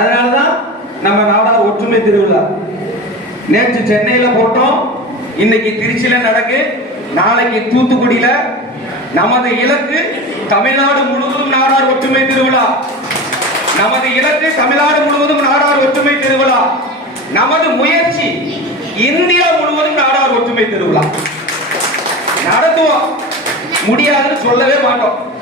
அதனாலதான் நம்ம நாடார் ஒற்றுமை திருவிழா. நேற்று சென்னையில போட்டோம். இன்னைக்கு திருச்சியில நடக்கு. நாளைக்கு தூத்துக்குடியில நமது இலக்கு தமிழ்நாடு முழுவதும் நாடார் ஒற்றுமை திருவிழா. நமது இலக்கு தமிழ்நாடு முழுவதும் நாடார் ஒற்றுமை திருவிழா. நமது முயற்சி இந்தியா முழுவதும் நாடார் ஒற்றுமை திருவிழா. நடத்துவோம். முடியாதுன்னு சொல்லவே மாட்டோம்.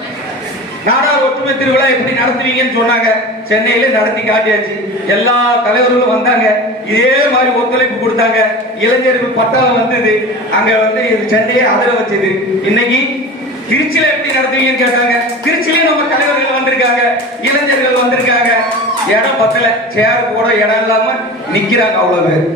நாடார் ஒற்றுமை திருவிழா எப்படி நடத்துவீங்கன்னு சொன்னாங்க. சென்னையில நடத்தி காட்டியாச்சு. எல்லா தலைவர்களும் வந்தாங்க. இதே மாதிரி ஒத்துழைப்பு கொடுத்தாங்க. இளைஞர்கள் பட்டாளம் வந்தது. அங்க வந்து இது சென்னையை அதிர வச்சது. இன்னைக்கு திருச்சியில எப்படி நடத்துவீங்கன்னு கேட்டாங்க. திருச்சியிலயும் நம்ம தலைவர்கள் வந்திருக்காங்க. இளைஞர்கள் வந்திருக்காங்க. இடம் பத்தல. சேர் கூட இடம் இல்லாம நிக்கிறாங்க அவ்வளவு பேர்.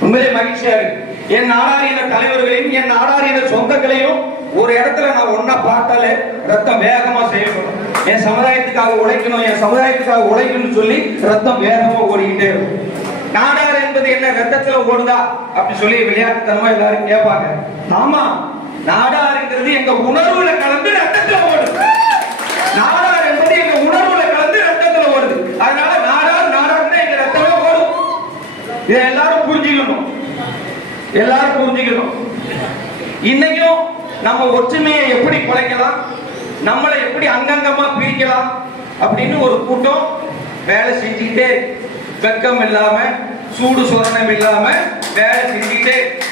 உண்மையிலே மகிழ்ச்சியா இருக்கு. என் நாடாரியன தலைவர்களையும் என் நாடாரியன சொந்தங்களையும் ஒரு இடத்துல நான் ஒன்னா பார்த்தாலே ரத்தம் வேகமா செய்யணும் என் சமுதாயத்துக்காக உழைக்கணும் என் சமுதாயத்துக்காக உழைக்கணும்னு சொல்லி ரத்தம் வேகமா ஓடிக்கிட்டே இருக்கும். நாடார் என்பது என்ன ரத்தத்துல ஓடுதா அப்படி சொல்லி விளையாட்டுத்தனமா எல்லாரும் கேட்பாங்க. ஆமா நாடாருங்கிறது எங்க உணர்வுல கலந்து ரத்தத்துல ஓடுது. நாடார் என்பது எங்க உணர்வுல கலந்து ரத்தத்துல ஓடுது. அதனால நாடார் நாடார்னு எங்க ரத்தமே ஓடும். இதை எல்லாரும் புரிஞ்சுக்கணும். எல்லாரும் புரிஞ்சுக்கணும். இன்னைக்கும் நம்ம ஒற்றுமையை எப்படி குலைக்கலாம்? நம்மளை எப்படி அங்கங்கமா பிரிக்கலாம்? அப்படின்னு ஒரு கூட்டம் வேலை செஞ்சுக்கிட்டே வெக்கம் இல்லாம சூடு சுரணம் இல்லாம வேலை செஞ்சுக்கிட்டே இருக்கு.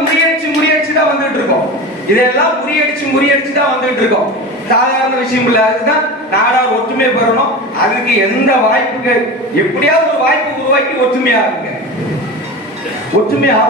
முறியடிச்சு முறியடிச்சு தான் வந்துட்டு இருக்கோம். இதெல்லாம் முறியடிச்சு முறியடிச்சு தான் வந்துட்டு இருக்கோம். சாதாரண விஷயம் இல்ல. அதுதான் நாடார் ஒற்றுமை பெறணும். அதுக்கு எந்த வாய்ப்புக்கு எப்படியாவது ஒரு வாய்ப்பு உருவாக்கி ஒற்றுமையா இருங்க. ஒற்றுமையா